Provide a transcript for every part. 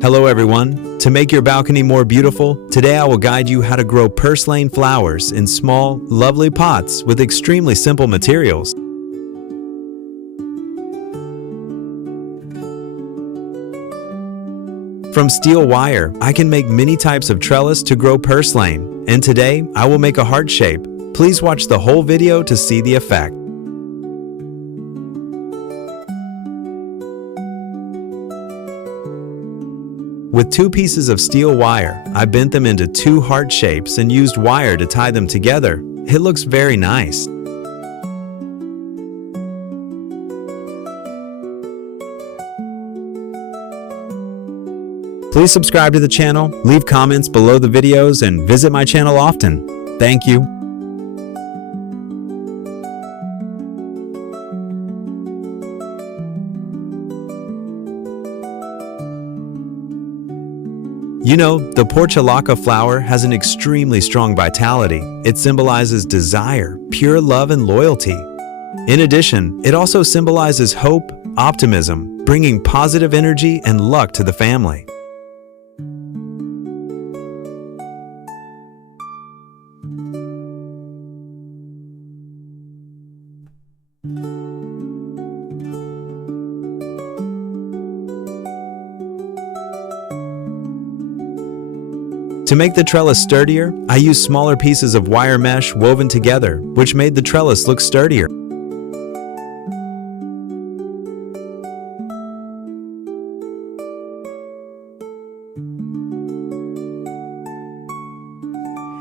Hello everyone. To make your balcony more beautiful, today I will guide you how to grow purslane flowers in small, lovely pots with extremely simple materials. From steel wire, I can make many types of trellis to grow purslane, and today I will make a heart shape. Please watch the whole video to see the effect. With 2 pieces of steel wire, I bent them into 2 heart shapes and used wire to tie them together. It looks very nice. Please subscribe to the channel, leave comments below the videos, and visit my channel often. Thank you. You know, the portulaca flower has an extremely strong vitality. It symbolizes desire, pure love, and loyalty. In addition, it also symbolizes hope, optimism, bringing positive energy and luck to the family. To make the trellis sturdier, I used smaller pieces of wire mesh woven together, which made the trellis look sturdier.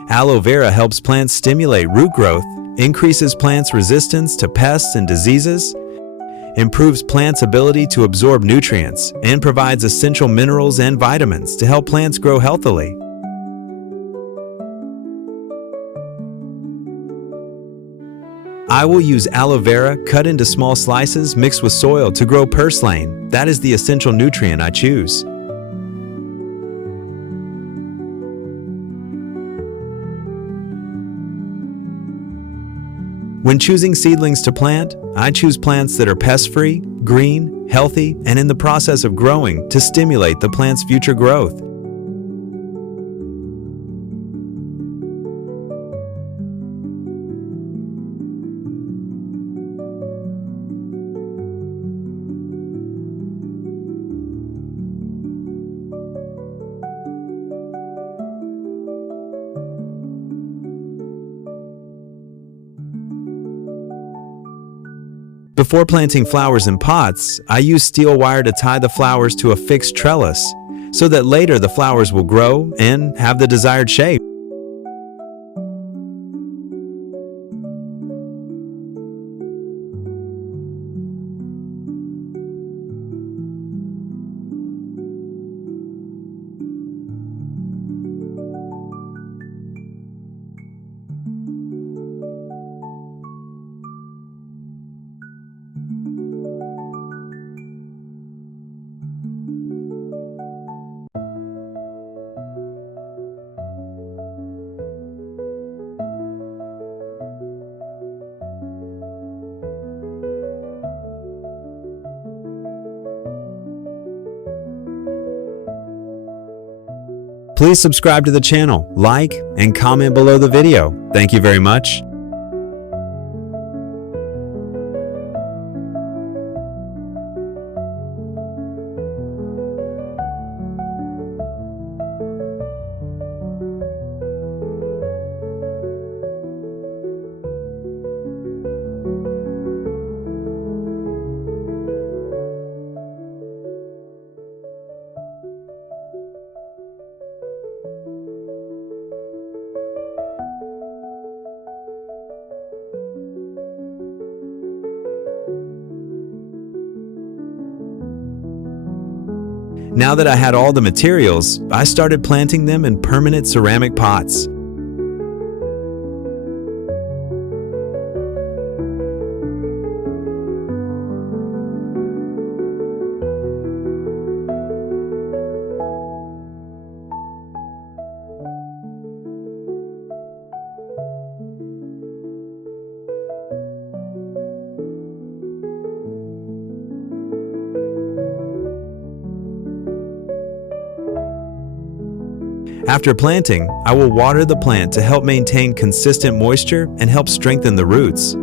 Aloe vera helps plants stimulate root growth, increases plants' resistance to pests and diseases, improves plants' ability to absorb nutrients, and provides essential minerals and vitamins to help plants grow healthily. I will use aloe vera cut into small slices mixed with soil to grow purslane. That is the essential nutrient I choose. When choosing seedlings to plant, I choose plants that are pest-free, green, healthy, and in the process of growing to stimulate the plant's future growth. Before planting flowers in pots, I use steel wire to tie the flowers to a fixed trellis, so that later the flowers will grow and have the desired shape. Please subscribe to the channel, like, and comment below the video. Thank you very much. Now that I had all the materials, I started planting them in permanent ceramic pots. After planting, I will water the plant to help maintain consistent moisture and help strengthen the roots.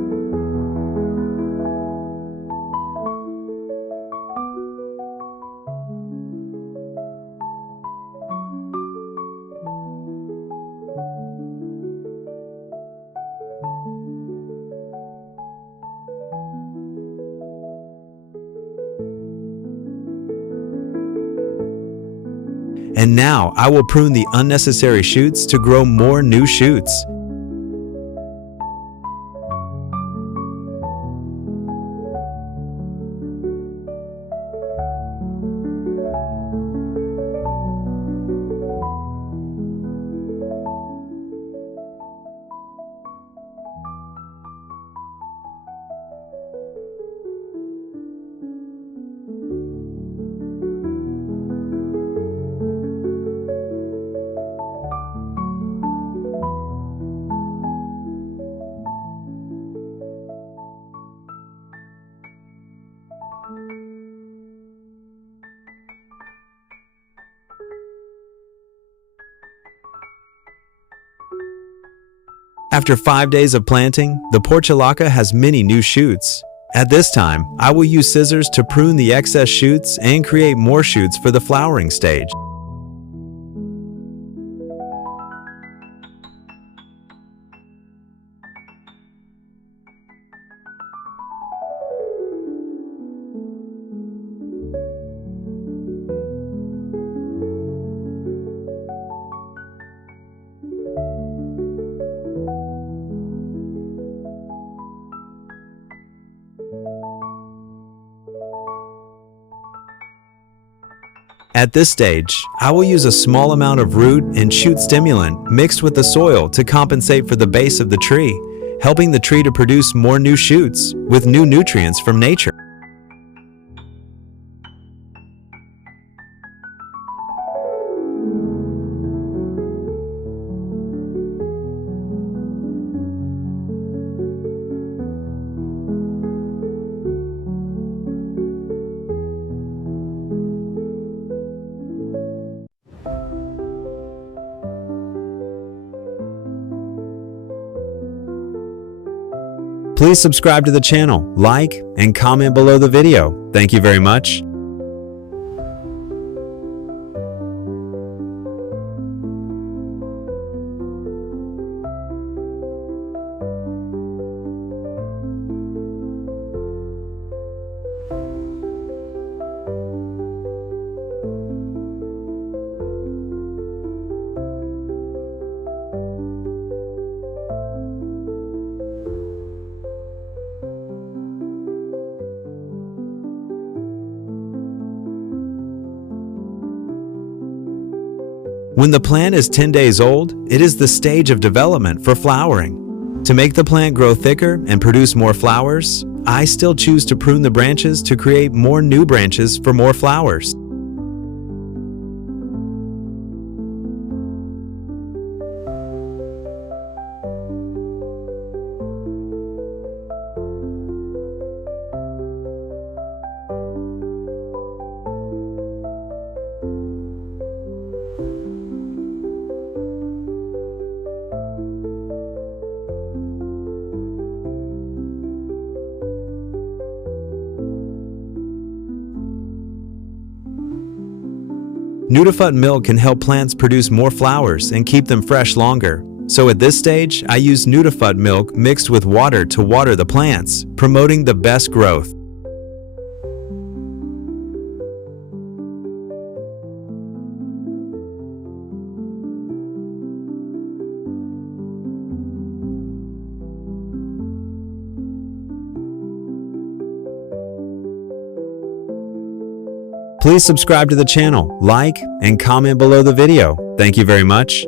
And now I will prune the unnecessary shoots to grow more new shoots. After 5 days of planting, the portulaca has many new shoots. At this time, I will use scissors to prune the excess shoots and create more shoots for the flowering stage. At this stage, I will use a small amount of root and shoot stimulant mixed with the soil to compensate for the base of the tree, helping the tree to produce more new shoots with new nutrients from nature. Please subscribe to the channel, like, and comment below the video. Thank you very much. When the plant is 10 days old, it is the stage of development for flowering. To make the plant grow thicker and produce more flowers, I still choose to prune the branches to create more new branches for more flowers. Nudifut milk can help plants produce more flowers and keep them fresh longer. So at this stage, I use Nudifut milk mixed with water to water the plants, promoting the best growth. Please subscribe to the channel, like, and comment below the video. Thank you very much.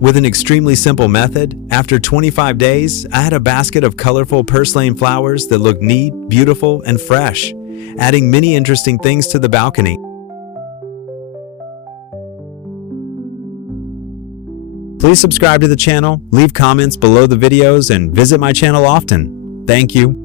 With an extremely simple method, after 25 days, I had a basket of colorful purslane flowers that look neat, beautiful, and fresh, adding many interesting things to the balcony. Please subscribe to the channel, leave comments below the videos, and visit my channel often. Thank you.